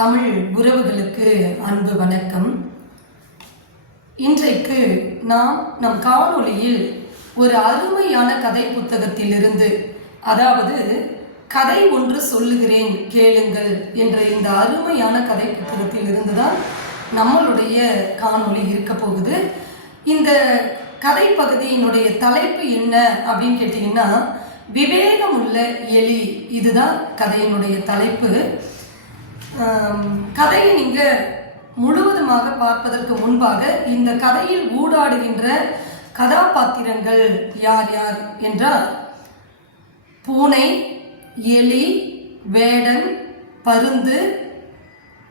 தமிழ் உறவுகளுக்கு அன்பு வணக்கம். இன்றைக்கு நாம் நம் காணொளியில் ஒரு அருமையான கதை புத்தகத்திலிருந்து அதாவது கதை ஒன்று சொல்லுகிறேன் கேளுங்கள் என்ற இந்த அருமையான கதை புத்தகத்தில் இருந்து தான் நம்மளுடைய காணொளி இருக்க போகுது. இந்த கதை பகுதியினுடைய தலைப்பு என்ன அப்படின்னு கேட்டிங்கன்னா விவேகம் உள்ள எலி. இதுதான் கதையினுடைய தலைப்பு. கதையை நீங்கள் முழுவதுமாக பார்ப்பதற்கு முன்பாக இந்த கதையில் ஊடாடுகின்ற கதாபாத்திரங்கள் யார் யார் என்றால் பூனை எலி வேடன் பருந்து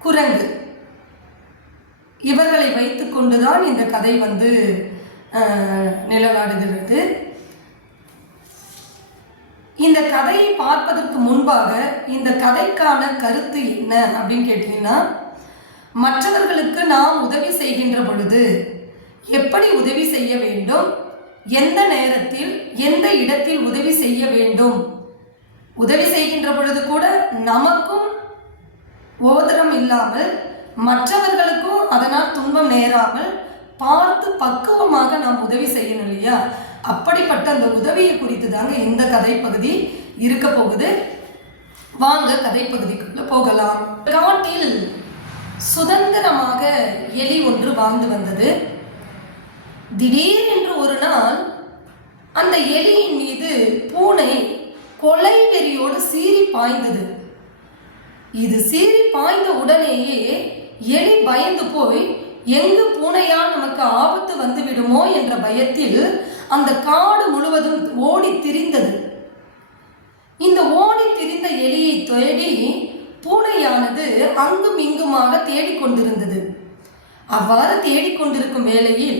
குரங்கு. இவர்களை வைத்துக்கொண்டுதான் இந்த கதை வந்து நிலநாடுகிறது. நிழலாடுகிறது இந்த கதையை பார்ப்பதற்கு முன்பாக இந்த கதைக்கான கருத்து என்ன அப்படின்னு கேட்டீங்கன்னா மற்றவர்களுக்கு நாம் உதவி செய்கின்ற பொழுது எப்படி உதவி செய்ய வேண்டும்? எந்த நேரத்தில் எந்த இடத்தில் உதவி செய்ய வேண்டும்? உதவி செய்கின்ற பொழுது கூட நமக்கும் ஓதரம் இல்லாமல் மற்றவர்களுக்கும் அதனால் துன்பம் நேராமல் பார்த்து பக்குவமாக நாம் உதவி செய்யணும் இல்லையா? அப்படிப்பட்ட அந்த உதவியை குறித்து தாங்க இந்த கதை பகுதி இருக்க போகுது. வாங்க கதை பகுதிக்குள்ள போகலாம். காட்டில் சுதந்திரமாக எலி ஒன்று வாழ்ந்து வந்தது. திடீரென்று ஒரு நாள் அந்த எலியின் மீது பூனை கொலை வெறியோடு சீறி பாய்ந்தது. இது சீறி பாய்ந்த உடனேயே எலி பயந்து போய் எங்கு பூனையால் நமக்கு ஆபத்து வந்து விடுமோ என்ற பயத்தில் அந்த காடு முழுவதும் ஓடி திரிந்தது. இந்த ஓடி திரிந்த எலியை தேடி பூனையானது அங்கும் இங்குமாக தேடிக்கொண்டிருந்தது அவ்வாறு தேடிக்கொண்டிருக்கும் வேளையில்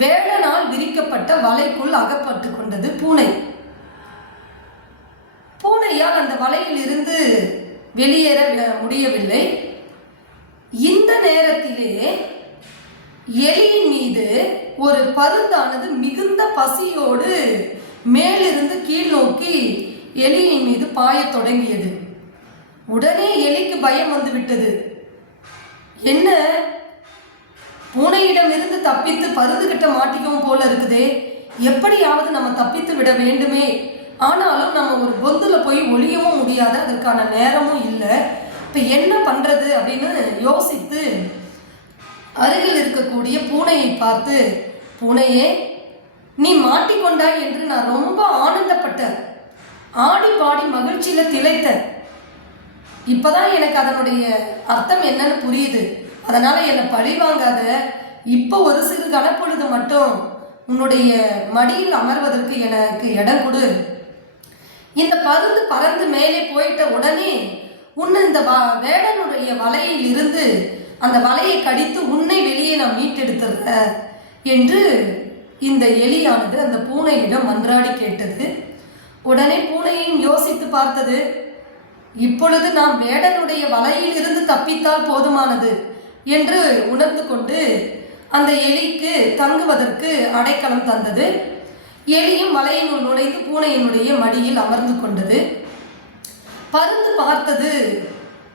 வேடனால் விரிக்கப்பட்ட வலைக்குள் அகப்பட்டு கொண்டது பூனை. பூனையால் அந்த வலையில் இருந்து வெளியேற முடியவில்லை. இந்த நேரத்திலே எலியின் மீது ஒரு பருந்தானது மிகுந்த பசியோடு மேலிருந்து கீழ் நோக்கி எலியின் மீது பாயத் தொடங்கியது. உடனே எலிக்கு பயம் வந்து விட்டது என்ன? பூனையிடம் இருந்து தப்பித்து பருந்து கிட்ட மாட்டிக்கவும் போல இருக்குதே. எப்படியாவது நம்ம தப்பித்து விட வேண்டுமே. ஆனாலும் நம்ம ஒரு பொந்துல போய் ஒளியவும் முடியாது. அதற்கான நேரமும் இல்லை. இப்போ என்ன பண்றது அப்படின்னு யோசித்து அருகில் இருக்கக்கூடிய பூனையை பார்த்து பூனையே நீ மாட்டிக்கொண்டாய் என்று நான் ரொம்ப ஆனந்தப்பட்டேன். ஆடி பாடி மகிழ்ச்சியில் திளைத்தேன். இப்போதான் எனக்கு அதனுடைய அர்த்தம் என்னன்னு புரியுது. அதனால் என்னை பழி வாங்காத. இப்போ ஒரு சிறு கனப்பொழுது மட்டும் உன்னுடைய மடியில் அமர்வதற்கு எனக்கு இடம் கொடு. இந்த பருந்து பறந்து மேலே போயிட்ட உடனே உன்னை இந்த வா வேடனுடைய வலையில் இருந்து அந்த வலையை கடித்து உன்னை வெளியே நான் மீட்டெடுத்துறேன் என்று இந்த எலியானது அந்த பூனையிடம் மன்றாடி கேட்டது. உடனே பூனையும் யோசித்து பார்த்தது. இப்பொழுது நாம் வேடனுடைய வலையில் இருந்து தப்பித்தால் போதுமானது என்று உணர்ந்து கொண்டு அந்த எலிக்கு தங்குவதற்கு அடைக்கலம் தந்தது. எலியும் வலையினுள் நுழைந்து பூனையினுடைய மடியில் அமர்ந்து கொண்டது. பருந்து பார்த்தது.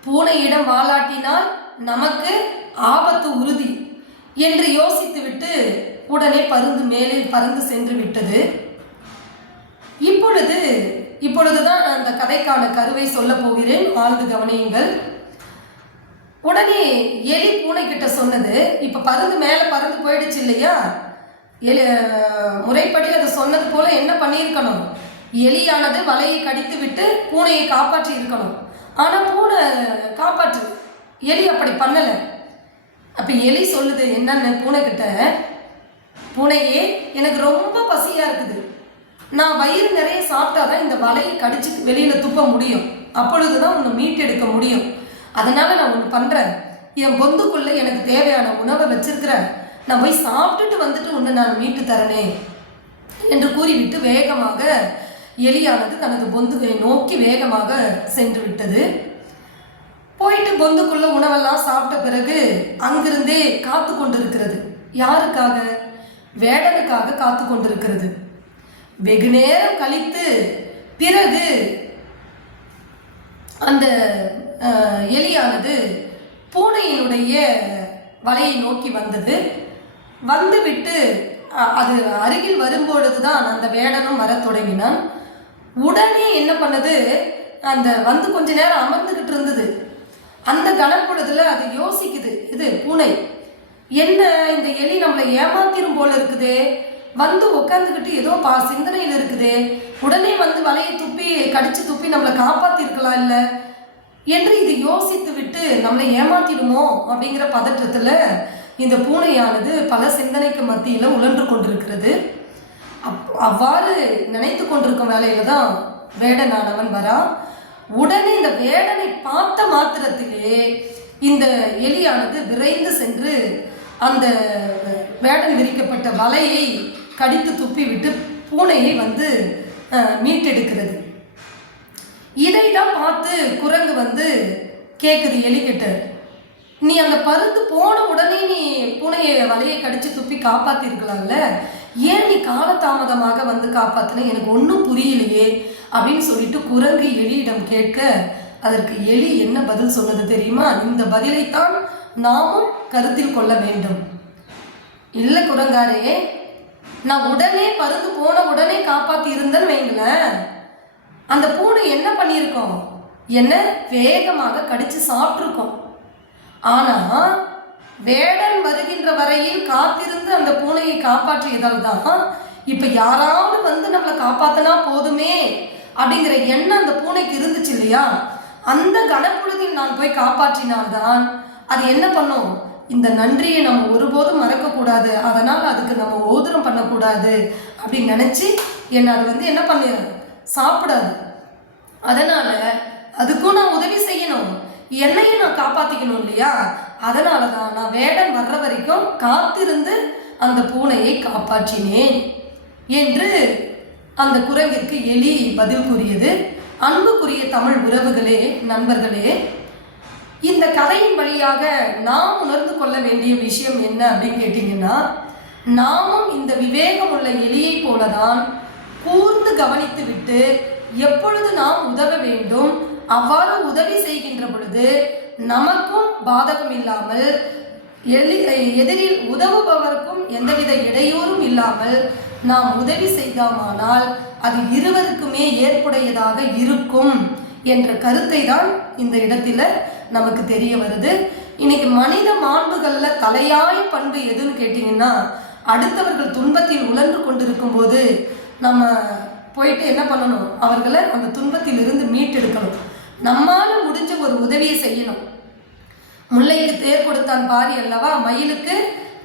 பூனையிடம் வாலாட்டினால் நமக்கு ஆபத்து உறுதி என்று யோசித்துவிட்டு உடனே பருந்து மேலே பறந்து சென்று விட்டது. இப்பொழுது இப்பொழுதுதான் நான் அந்த கதைக்கான கருவை சொல்ல போகிறேன். ஆழ்ந்து கவனியுங்கள். உடனே எலி பூனை கிட்ட சொன்னது இப்ப பருந்து மேல பறந்து போயிடுச்சு இல்லையா? எலி முறைப்படி அது சொன்னது போல என்ன பண்ணியிருக்கணும்? எலியானது வலையை கடித்து விட்டு பூனையை காப்பாற்றி இருக்கணும் ஆனா பூனை காப்பாற்று எலி அப்படி பண்ணலை. அப்போ எலி சொல்லுது என்னன்னு பூனை பூனையே எனக்கு ரொம்ப பசியாக இருக்குது. நான் வயிறு நிறைய சாப்பிட்டாதான் இந்த வலையை கடிச்சு வெளியில் துப்ப முடியும். அப்பொழுது தான் உன்னை மீட்டெடுக்க முடியும். அதனால நான் ஒன்று பண்ணுறேன் என் பொந்துக்குள்ளே எனக்கு தேவையான உணவை வச்சிருக்கிறேன் நான் போய் சாப்பிட்டுட்டு வந்துட்டு உன்னை நான் மீட்டு தரனே என்று கூறிவிட்டு வேகமாக எலியானது தனது பொந்துகளை நோக்கி வேகமாக சென்று விட்டது. போயிட்டு பொந்துக்குள்ள உணவெல்லாம் சாப்பிட்ட பிறகு அங்கிருந்தே காத்து கொண்டிருக்கிறது. யாருக்காக? வேடனுக்காக காத்து கொண்டிருக்கிறது. வெகு நேரம் கழித்து பிறகு அந்த எலியானது பூனையினுடைய வலையை நோக்கி வந்தது. வந்துவிட்டு அது அருகில் வரும்பொழுது தான் அந்த வேடனும் வரத் தொடங்கினான். உடனே என்ன பண்ணது? அந்த வந்து கொஞ்ச நேரம் அமர்ந்துக்கிட்டு இருந்தது. அந்த கணப்பொழுதுல அது யோசிக்குது. இது பூனை. என்ன இந்த எலி நம்மளை ஏமாத்திரும் போல இருக்குது? வந்து உட்காந்துக்கிட்டு ஏதோ பா சிந்தனையில் இருக்குது. உடனே வந்து வலையை துப்பி கடிச்சு துப்பி நம்மளை காப்பாத்திருக்கலாம் இல்லை? என்று இது யோசித்து விட்டு நம்மளை ஏமாத்திடுமோ அப்படிங்கிற பதற்றத்துல இந்த பூனையானது பல சிந்தனைக்கு மத்தியில உழன்று கொண்டிருக்கிறது. அப் அவ்வாறு நினைத்து கொண்டிருக்கும் வேலையில தான் வேடனானவன் வரான் உடனே இந்த வேடனை பார்த்த மாத்திரத்திலே இந்த எலியானது விரைந்து சென்று அந்த வேடன் விரிக்கப்பட்ட வலையை கடித்து துப்பி விட்டு பூனையை வந்து மீட்டெடுக்கிறது. இதை தான் பார்த்து குரங்கு வந்து கேட்குது எலிக்கிட்ட. நீ அந்த பருந்து போன உடனே நீ பூனையை வலையை கடிச்சு துப்பி காப்பாத்திருக்கலாம்ல? ஏன் நீ காலதாமதமாக வந்து காப்பாத்தின? எனக்கு ஒன்றும் புரியலையே. அப்படின்னு சொல்லிட்டு குரங்கு எலியிடம் கேட்க அதற்கு எலி என்ன பதில் சொன்னது தெரியுமா? இந்த பதிலைத்தான் நாமும் கருத்தில் கொள்ள வேண்டும். இல்லை குரங்காரே நான் உடனே பருந்து போன உடனே காப்பாத்தி இருந்தேன்னு வைங்களேன். அந்த பூனை என்ன பண்ணியிருக்கோம்? என்ன வேகமாக கடிச்சு சாப்பிட்ருக்கோம் ஆனா வேடன் வருகின்ற வரையில் காத்திருந்து அந்த பூனையை காப்பாற்றியதால் தான் இப்ப யாராவது வந்து நம்மளை காப்பாத்தினா போதுமே. அப்படிங்கிற எண்ணம் அந்த பூனைக்கு இருந்துச்சு இல்லையா? அந்த கனப்பொழுதில் நான் போய் காப்பாற்றினால்தான் அது என்ன பண்ணும்? இந்த நன்றியை நம்ம ஒருபோதும் மறக்கக்கூடாது. அதனால் அதுக்கு நம்ம ஓதுரம் பண்ணக்கூடாது அப்படின்னு நினச்சி என்னை அது வந்து என்ன பண்ணு சாப்பிடாது. அதனால் அதுக்கும் நான் உதவி செய்யணும். என்னையும் நான் காப்பாற்றிக்கணும் இல்லையா? அதனால தான் நான் வேடன் வர்ற வரைக்கும் காத்திருந்து அந்த பூனையை காப்பாற்றினேன். என்று அந்த குரங்கிற்கு எலி பதில் கூறியது அன்புக்குரிய தமிழ் உறவுகளே நண்பர்களே இந்த கதையின் வழியாக நாம் உணர்ந்து கொள்ள வேண்டிய விஷயம் என்ன? அப்படின்னு கேட்டிங்கன்னா நாமும் இந்த விவேகம் உள்ள எலியைப் போலதான் கூர்ந்து கவனித்து விட்டு எப்பொழுது நாம் உதவ வேண்டும் அவ்வாறு உதவி செய்கின்ற பொழுது நமக்கும் பாதகம் இல்லாமல் எளி எதிரில் உதவுபவருக்கும் எந்தவித இடையூறும் இல்லாமல் நாம் உதவி செய்தாமானால் அது இருவருக்குமே ஏற்புடையதாக இருக்கும் என்ற கருத்தை தான் இந்த இடத்துல நமக்கு தெரிய வருது. இன்னைக்கு மனித மாண்புகள்ல தலையாய பண்பு எதுன்னு கேட்டிங்கன்னா அடுத்தவர்கள் துன்பத்தில் உழன்று கொண்டிருக்கும் போது நம்ம போயிட்டு என்ன பண்ணணும்? அவர்களை அந்த துன்பத்தில் இருந்து மீட்டெடுக்கணும். நம்மால முடிஞ்ச ஒரு உதவியை செய்யணும். முல்லைக்கு தேர் கொடுத்தான் பாரி அல்லவா? மயிலுக்கு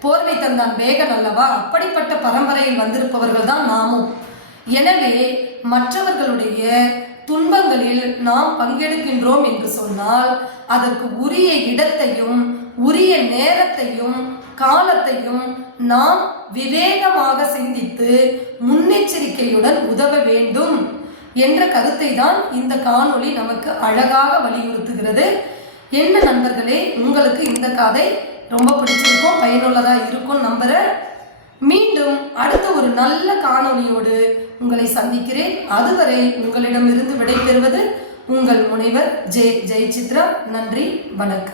போர்வை தந்தான் வேகன் அல்லவா? அப்படிப்பட்ட பரம்பரையில் வந்திருப்பவர்கள் தான் நாமும். எனவே மற்றவர்களுடைய துன்பங்களில் நாம் பங்கெடுக்கின்றோம் என்று சொன்னால் அதற்கு உரிய இடத்தையும் உரிய நேரத்தையும் காலத்தையும் நாம் விவேகமாக சிந்தித்து முன்னெச்சரிக்கையுடன் உதவ வேண்டும் என்ற கருத்தை தான் இந்த காணொளி நமக்கு அழகாக வலியுறுத்துகிறது. என்ன நண்பர்களே உங்களுக்கு இந்த கதை ரொம்ப பிடிச்சிருக்கும். பயனுள்ளதாக இருக்கும். நம்புகிறேன் மீண்டும் அடுத்த ஒரு நல்ல காணொலியோடு உங்களை சந்திக்கிறேன். அதுவரை உங்களிடமிருந்து விடைபெறுவது உங்கள் முனைவர் ஜெய் ஜெயசித்ரா. நன்றி. வணக்கம்.